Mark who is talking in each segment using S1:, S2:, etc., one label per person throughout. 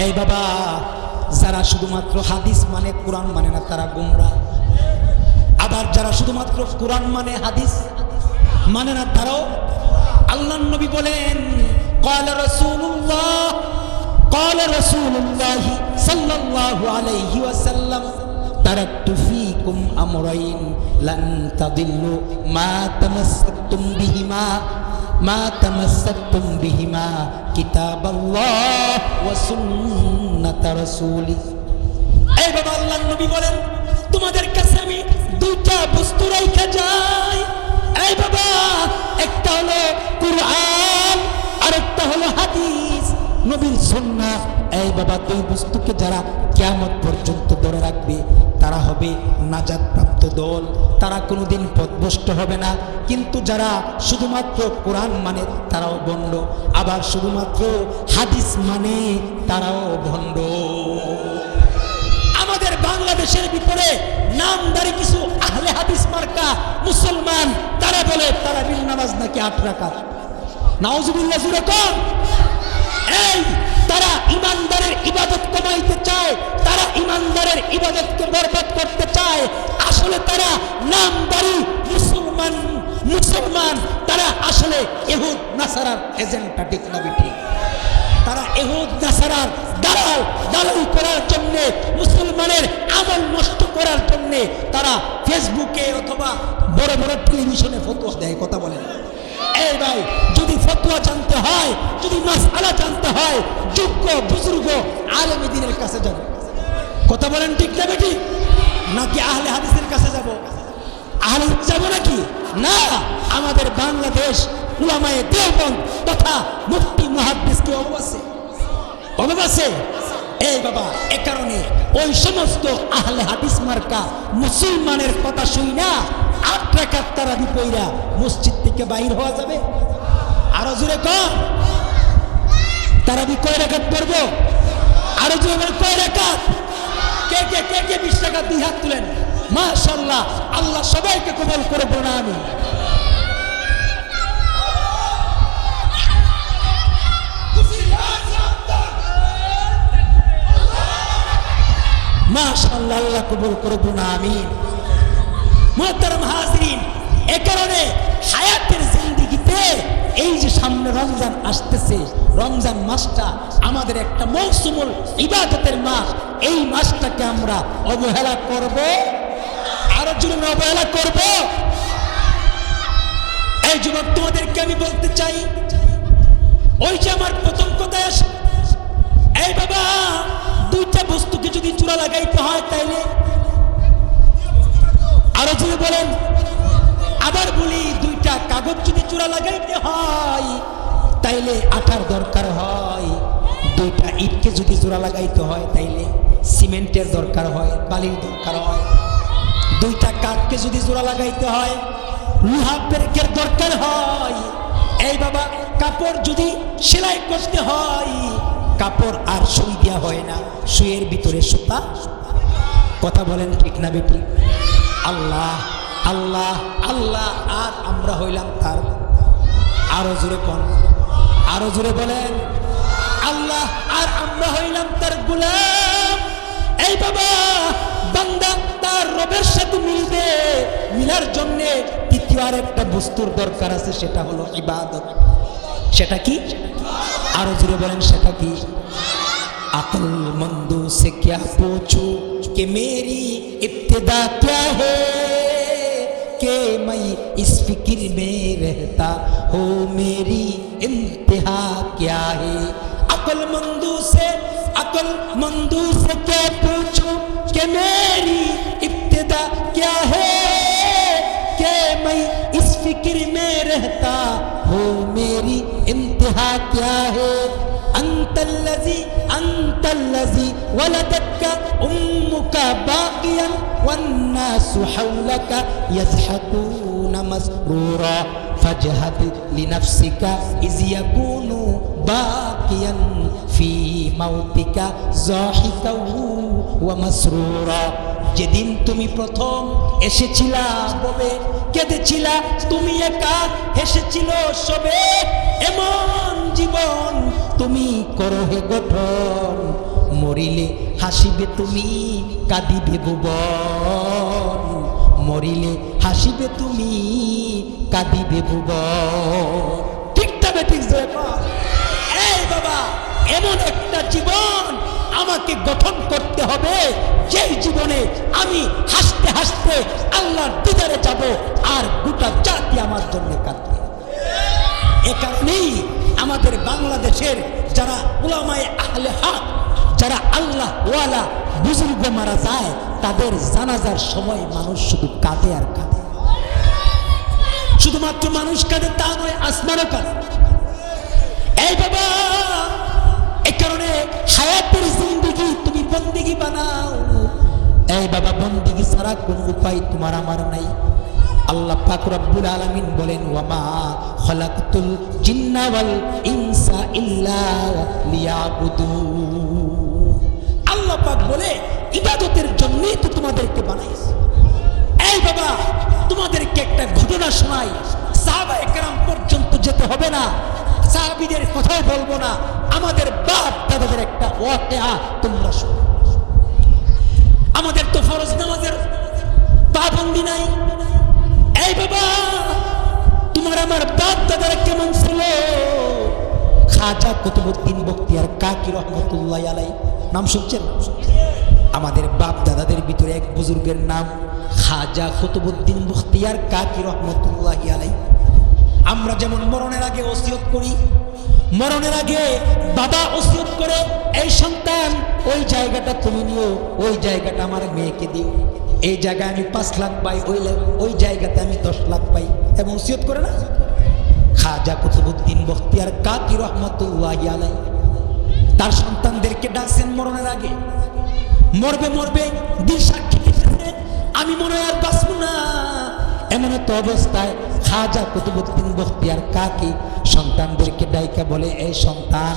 S1: এই বাবা যারা শুধুমাত্র হাদিস মানে কোরআন মানে না তারা গুমরা আবার যারা শুধুমাত্র কোরআন মানে হাদিস মানে না তারাও আল্লাহ নবী বলেন قال رسول الله قال رسول الله صلى الله عليه وسلم تركت লাকুম আমরাইন লান তাদিল্লু মা তামাসসাকতুম বিহিমা মা তামাসসাকতুম বিহিমা কিতাবাল্লাহ ওয়া সুন্নাত রাসূলি এই বাবা আল্লাহর নবী বলেন, তোমাদের কাছে আমি দুইটা বস্তু রেখে যাই। এই বাবা, একটা হলো কুরআন, আরেকটা হলো হাদিস। নবীর সুন্নাহ, এই বাবা দুই বস্তুকে যারা কেমন পর্যন্ত ধরে রাখবে, তারা হবে নাজাত প্রাপ্ত দল। তারা কোনোদিন পথভ্রষ্ট হবে না। কিন্তু যারা শুধুমাত্র কোরআন মানে তারাও ভণ্ড। আবার শুধুমাত্র হাদিস মানে তারাও ভণ্ড। আমাদের বাংলাদেশের ভিতরে নামদারি কিছু আহলে হাদিস মার্কা মুসলমান, তারা বলে তারা বিল নামাজ নাকি আট রাখা নাউজুবিল্লাহ জুড়ে কম এই, তারা ইমানদারের ইবাদত কমাইতে চায়, তারা ইমানদারের ইবাদতকে বরবাদ করতে চায়। আসলে তারা নামদারি মুসলমান মুসলমান, তারা আসলে এহুদ, নাসারার এজেন্টটা ঠিক না ঠিক তারা এহুদ, নাসারার দালাল দালাল করার জন্য, মুসলমানের আমল নষ্ট করার জন্য তারা ফেসবুকে অথবা বড় বড় টেলিভিশনে ফটোয়া দেয়, কথা বলেন ভাই যদি জানতে হয়, যদি মাসআলা জানতে হয় যোগ্য বুজুর্গ দিনের কাছে কথা বলেন ঠিক নাকি আহলে হাদিসের কাছে যাব? আহলে নাকি? না, আমাদের বাংলাদেশ তথা মুফতি মুহাদ্দিস কি অভাব আছে। অভাব আছে? এই বাবা, এ কারণে ওই সমস্ত আহলে হাদিস মার্কা মুসলমানের কথা শুই না, আট টাকার তারা বিপইরা মসজিদ থেকে বাইর হওয়া যাবে? আরও জোরে কম তারা বি কয় রেখাত পড়ব? আরও জোরে কয় রেখাত? কে কে কে কে বিশ টাকা দুই হাত তুলেন? মাশাল্লাহ আল্লাহ সবাইকে কবল করে না আমি মাশাল্লাহ আল্লাহ কবুল করব না আমি মোহতারাম হাজরিন, এ কারণে হায়াতের জিন্দিগিতে এই যে সামনে রমজান আসতেছে। রমজান মাসটা আমাদের একটা মৌসুমুল ইবাদতের মাস। এই মাসটাকে আমরা অবহেলা করব। আরও জন্য অবহেলা করব। এই যুবক, তোমাদেরকে আমি বলতে চাই, ওই যে আমার প্রথম কথায় আসে এই বাবা, দুইটা বস্তুকে যদি চূড়া লাগাইতে হয় তাইলে? আরও যদি বলেন, আবার বলি, দুইটা কাগজ যদি চূড়া লাগাইতে হয় তাইলে আঠার দরকার হয়। দুইটা ইটকে যদি জোড়া লাগাইতে হয়, তাইলে সিমেন্টের দরকার হয়, বালির দরকার হয়। দুইটা কাঠকে যদি জোড়া লাগাইতে হয়, লোহা দরকার হয়। এই বাবা, কাপড় যদি সেলাই করতে হয়, কাপড় আর সুই দেওয়া হয় না, সুইয়ের ভিতরে সুতা। কথা বলেন ঠিক না বেটি? আল্লাহ আল্লাহ আল্লাহ, আর আমরা হইলাম তার। আরও জোরে কোন। আরও জোরে বলেন, আল্লাহ আর আমরা হইলাম তার গুলাম। এই বাবা, বান্দা তার রবের সাথে মিলবে। মিলার জন্যে তৃতীয় আর একটা বস্তুর দরকার আছে, সেটা হলো ইবাদত। সেটা কি? আরও জুড়ে বলেন, সেটা কি? আকল মন্দ সে কে পোছো? কে মেরি ইত্তেদা ক্যা হ্যাঁ कि मैं इस फ़िक्र में रहता हो, मेरी इंतहा क्या है? अक्लमंदों से अक्लमंदों से क्या पूछूँ कि मेरी इब्तिदा क्या है? कि मैं इस फ़िक्र में रहता हो, मेरी इंतहा क्या है? أنت الذي أنت الذي ولدتك أمك باقيا والناس حولك يضحكون مسرورا فاجهد لنفسك إذ يكون باقيا في موتك ضاحكا ومسرورا যেদিন তুমি প্রথম এসেছিলা ববে কেঁদেছিলা তুমি একা হেসেছিল সবে এমন জীবন তুমি করো হে গঠন। মরিলে হাসিবে তুমি, কাঁদিবে ভুবন। মরিলে হাসিবে তুমি, কাঁদিবে ভুবন। ঠিকটা ঠিক। এই বাবা, এমন একটা জীবন আমাকে গঠন করতে হবে, যেই জীবনে আমি হাসতে হাসতে আল্লাহর দিদারে যাব, আর গোটা জাতি আমার জন্য কাঁদবে। এ কারণেই আমাদের বাংলাদেশের যারা উলামায়ে আহলে হক, যারা আল্লাহ ওয়ালা বুজুর্গ মারা যায়, তাদের জানাজার সময় মানুষ শুধু কাঁদে আর কাঁদে। শুধুমাত্র মানুষ কাঁদে তা নয়, আসমানও কাঁদে। এই বাবা এই কারণে হায়াতের জিন্দিগি তুমি বন্দিগি বানাও। এই বাবা, বন্দিগি ছাড়া কোন উপায় তোমার আমার নাই। আল্লাহ পাক রব্বুল আলামিন বলেন, ওয়ামা খলাকতুল জিন্না ইনসা ইল্লা আল্লাহ পাক বলে, ইবাদতের জন্যই তো তোমাদেরকে বানাইছে। এই বাবা, তোমাদেরকে একটা ঘটনা শোনাই। সাহাবা একরাম পর্যন্ত যেতে হবে না। সাহাবিদের কথাও বলব না। আমাদের বাপ দাদাদের একটা ওয়াকেয়া তোমরা শোনো। আমাদের তো ফরজ নামাজের পাবন্দি নাই। আমার বাপ দাদারা কেমন ছিল। খাজা কুতুবুদ্দিন বক্তিয়ার কাকি রহমতুল্লাহ আলাই। নাম শুনছেন? আমাদের বাপ দাদাদের ভিতরে এক বুজুর্গের নাম খাজা কুতুবুদ্দিন বখতিয়ার কাকি রহমতুল্লাহ আলাই। আমরা যেমন মরণের আগে ওসিয়ত করি, মরণের আগে বাবা ওসিয়ত করে, এই সন্তান, ওই জায়গাটা তুমি নিও, ওই জায়গাটা আমার মেয়েকে দিও। এই জায়গায় আমি পাঁচ লাখ পাই, ওই ওই জায়গাতে আমি দশ লাখ পাই। এবং ওসিয়ত করে না? খাজা কুতুবুদ্দিন বখতিয়ার কাকি রহমতুল্লাহ আলাই তার সন্তানদেরকে ডাকছেন মরণের আগে। মরবে মরবে দিন সাক্ষী আমি মনে আর বাঁচবো না। এমন তো অবস্থায় খাজা কুতুবুদ্দিন বখতিয়ার কাকি সন্তানদেরকে ডাইকা বলে এই সন্তান,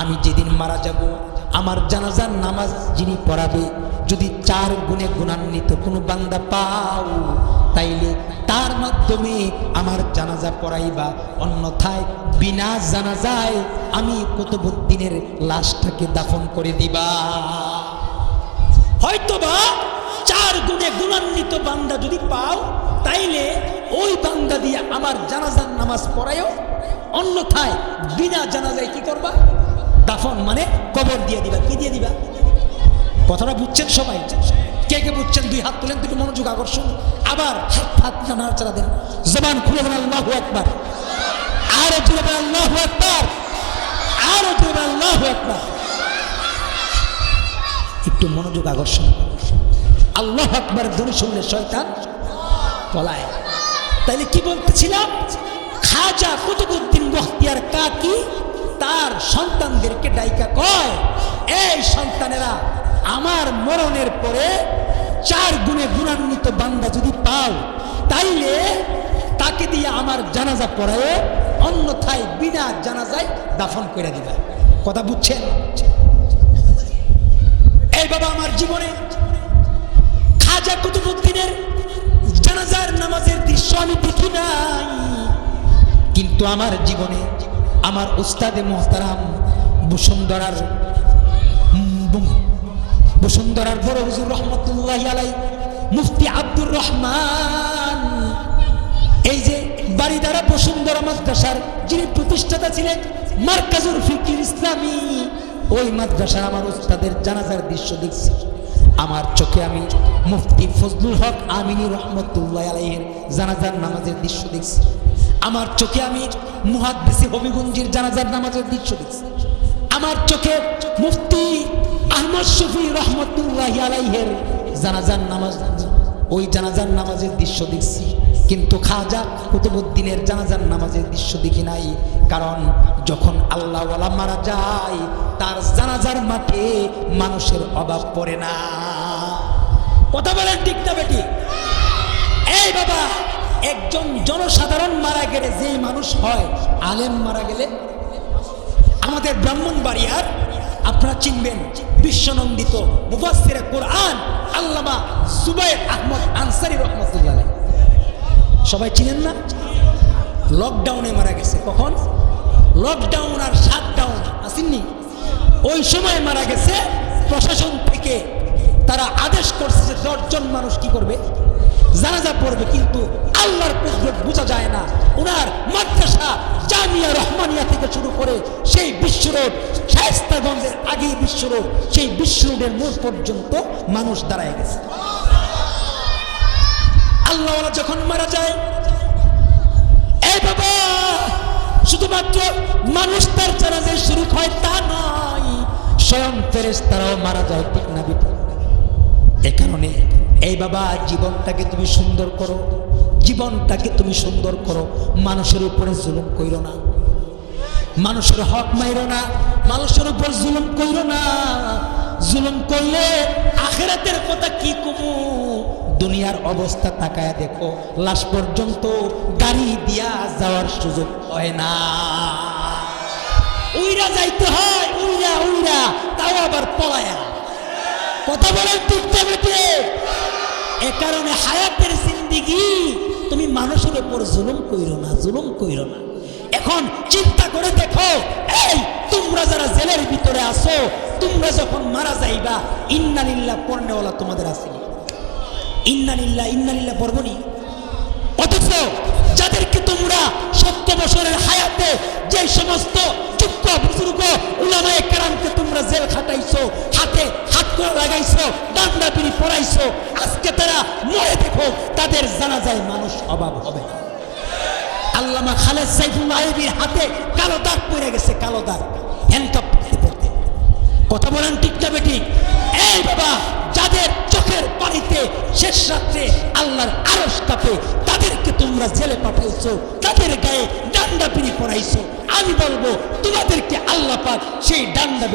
S1: আমি যেদিন মারা যাব, আমার জানাজার নামাজ যিনি পড়াবে যদি চার গুণে গুণান্বিত কোনো বান্দা পাও, তাইলে তার মাধ্যমে আমার জানাজা পড়াইবা। অন্যথায় বিনা জানাজায় আমি কুতুবুদ্দিনের লাশটাকে দাফন করে দিবা। হয়তোবা চার গুণে গুণান্বিত বান্দা যদি পাও, তাইলে ওই বান্দা দিয়ে আমার জানাজার নামাজ পড়ায়ও। অন্যথায় বিনা জানাজায় কি করবা? দাফন মানে কবর দিয়ে দিবা। কি দিয়ে দিবা? কথাটা বুঝছেন সবাই? কে কে বুঝছেন? দুই হাত তুলেন, দুটো মনোযোগ আকর্ষণ। আবার হাত হাত নাড়াচাড়া দেন। জবান খুলে বলেন, আল্লাহ একবার আরও জুড়ে বলেন, আল্লাহ একবার আরও জুড়ে বলেন, আল্লাহ একবার একটু মনোযোগ আকর্ষণ আল্লাহ আকবার ধ্বনি শুনলে শয়তান পলায়। তাইলে কি বলতেছিলাম? খাজা কুতুবুদ্দিন বখতিয়ার কাকি তার সন্তানদেরকে ডাইকা কয়, এই সন্তানেরা আমার মরণের পরে চার গুণে গুণান্বিত বান্দা যদি পাও, তাইলে তাকে দিয়ে আমার জানাজা পড়ায় অন্যথায় বিনা জানাজায় দাফন করে দিবা। কথা বুঝছেন? এই বাবা আমার জীবনে খাজা কুতুবুদ্দিনের জানাজার নামাজের দৃশ্য আমি দেখি নাই। কিন্তু আমার জীবনে আমার উস্তাদে মোহতারাম বসুন্ধরার বসুন্ধরার বড় হুজুর রহমতুল্লাহ আলাই মুফতি আব্দুর রহমান। এই যে বাড়িদারা বসুন্ধরা মাদ্রাসার যিনি প্রতিষ্ঠাতা ছিলেন মার্কাজুল ফিকির ইসলামী, ওই মাদ্রাসার আমার উস্তাদের জানাজার দৃশ্য দেখছি। আমার চোখে আমি মুফতি ফজলুল হক আমিনী রহমতুল্লাহ আলাইহের জানাজার নামাজের দৃশ্য দেখছি। আমার চোখে আমি মুহাদ্দিসি হবিগঞ্জির জানাজার নামাজের দৃশ্য দেখছি। আমার চোখে মুফতি নামাজের দৃশ্য কারণ যখন আল্লাহওয়ালা মারা যায়, তার জানাজার মাঠে মানুষের অভাব পড়ে না। কথা বলেন ঠিক না বেটি? এই বাবা, একজন জনসাধারণ মারা গেলে যেই মানুষ হয়, আলেম মারা গেলে আমাদের ব্রাহ্মণবাড়িয়ার আপনারা চিনবেন, বিশ্বনন্দিত মুফাসসিরে কোরআন আল্লামা সুবাইর আহমদ আনসারি রহমতুল্লাহ। সবাই চিনেন না? লকডাউনে মারা গেছে। কখন? লকডাউন আর শাটডাউন, আসেননি? ওই সময় মারা গেছে প্রশাসন থেকে। তারা আদেশ করছে যে দশজন মানুষ কি করবে? জানাজা পড়বে কিন্তু আল্লাহর কুদরত বোঝা যায় না। ওনার মাদ্রাসা জামিয়া রহমানিয়া থেকে শুরু করে সেই বিশ্ব রোড শায়স্তাগঞ্জের আগেই বিশ্ব রোড সেই বিশ্ব রোডের মোড় পর্যন্ত মানুষ দাঁড়ায় গেছে। আল্লাহ যখন মারা যায় এই বাবা, শুধুমাত্র মানুষ তার জানাজায় শুরু হয় তা নয়, স্বয়ং ফেরেস তারাও মারা যায় ঠিক না বিপদ এ কারণে এই বাবা, জীবনটাকে তুমি সুন্দর করো। জীবনটাকে তুমি সুন্দর করো। মানুষের উপরে জুলুম কইরো না। মানুষের হক মাইরো না। মানুষের উপর জুলুম কইরো না। জুলুম করলে আখেরাতের কথা কি কমু? দুনিয়ার অবস্থা তাকায় দেখো। লাশ পর্যন্ত গাড়ি দিয়া যাওয়ার সুযোগ হয় না। উইরা যাইতে হয়, উইরা উইরা, তাও আবার পলায়া। কথা বলেন ঠিক এ কারণে হায়াতের জিন্দিগি তুমি মানুষের উপর জুলুম কইরো না, জুলুম কইরো না। এখন চিন্তা করে দেখো, এই তোমরা যারা জেলের ভিতরে আসো তোমরা যখন মারা যাইবা, ইন্নালিল্লাহ পড়নেওয়ালা তোমাদের আসেনি ইন্নালিল্লা ইন্নালিল্লাহ পড়বনি অথচ যাদেরকে তোমরা সত্তর বছরের হায়াতে যে সমস্ত যোগ্য বুজুর্গ উলামায়ে কেরামকে তোমরা জেল খাটাইছো, হাতে হাত করে লাগাইছো, ডান্ডা পিড়ি পড়াইছো, আজকে তারা মরে দেখো, তাদের জানা যায় মানুষ অভাব হবে। আল্লামা খালেদ সাইফুল্লাহ আইবির হাতে কালো দাগ পড়ে গেছে, কালো দাগ হ্যান্ডকাপ পড়তে পড়তে কথা বলেন ঠিক না বেঠিক? এই বাবা, যাদের চোখের পানিতে শেষ রাত্রে আল্লাহর আরস কাপে তাদেরকে তোমরা জেলে পাঠাইছো তাদের গায়ে ডান্ডা পিড়ি পড়াইছো আমি বলব, তোমাদেরকে আল্লাহ পাক সেই ডান্ডা